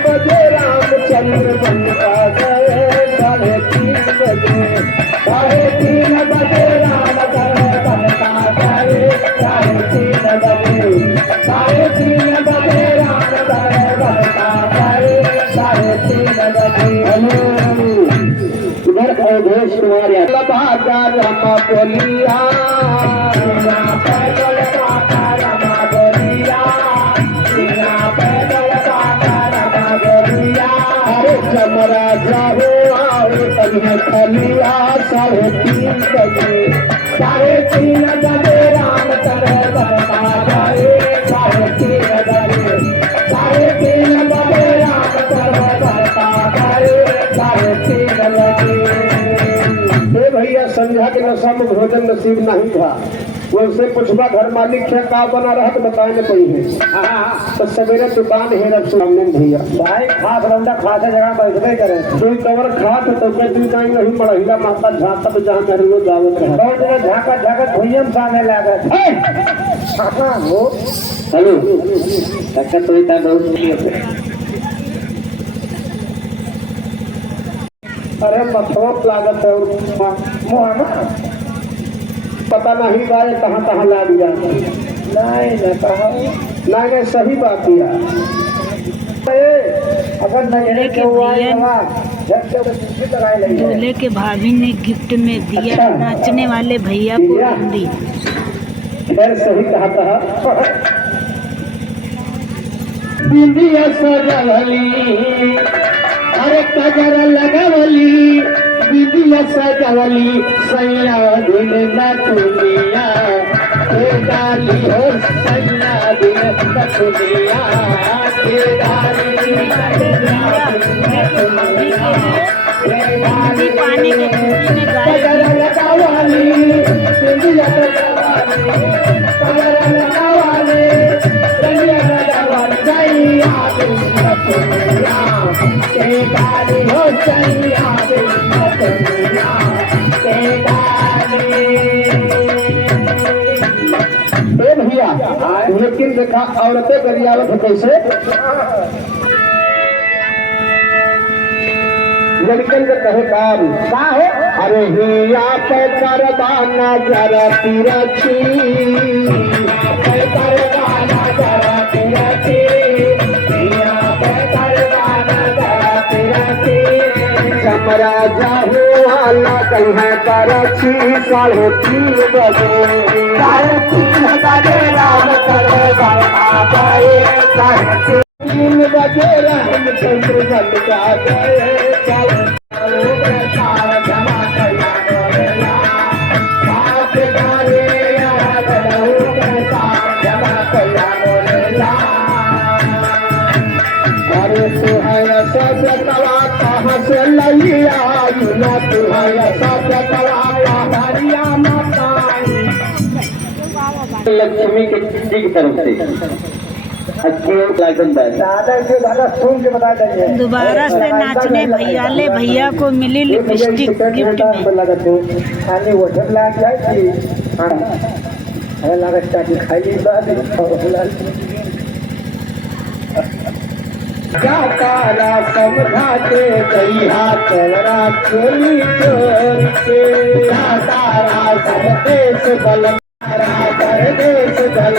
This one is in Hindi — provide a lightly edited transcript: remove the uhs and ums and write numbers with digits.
बजे रामचंद्र बन का गए, 3:30 बजे, 3:30 बजे राम बन का गए, 3:30 बजे, 3:30 बजे राम बन का गए, 3:30 बजे। इधर अवधेश कुमार बाबा रमा बोलिया, जमरा जाओ आओ तभी खलिया, 3:30 बजे, 3:30 बजे राम बनता गए, 3:30 बजे, 3:30 बजे राम बनता गए, 3:30 बजे। भैया संध्या के नशा में भोजन नसीब नहीं था, उनसे पूछवा घर मालिक क्या का बना रहा तो बताए न पड़ी है। तो सवेरे दुकान है रब सामने भैया भाई खास रंडा खास जगह बैठे करे कोई कवर खात तो के तू नहीं नहीं पड़हिला माता झाता तो जहां मेरे वो दावत है बहुत जगह झाका झाका भैया सामने लागत हां हो हेलो तक तो इतना बहुत नहीं है। अरे मथोट लागत है मोहना पता नहीं गाय कहाँ कहाँ ला दिया नहीं न कहा नहीं सही बात किया। अगर दूल्हे के भाभी ने गिफ्ट में दिया। अच्छा। नाचने वाले भैया को हिंदी खैर सही कहा था। बिंदिया सजवली अरे कजर लगवली बिंदिया सजवली सैया दिल न दुनिया के डाली हो सैया दिल न दुनिया के डाली पानी के कजर लगवली बिंदिया सजवली कजर लगवली बिंदिया सजवली सैया दिल न दुनिया के डाली हो सैया दिल न दुनिया के डाली। भैया लेकिन देखा औरतें गरियावत है कैसे लड़कन के कहे काम का हो अरे हिया पे करवाना जरा तिरछी पे करवाना जरा तिरछी हिया पे करवाना जरा तिरछी कमरा जाहू वाला कहीं करछी 3:30 बजे 3:30 बजे राम करवा गए 3:30 बजे रामचंद्र बन का गए जमा कया जमा कया अरे सुहाय सब कला कहाँ से लिया ना तुहाय सब कला हरिया माता लक्ष्मी के जी की तरफ से दोबारा से नाचने भैया को मिली लिपस्टिक गिफ्ट तारा समझाते गैया तोरा चोली चोर के तारा सब देश बल देश बल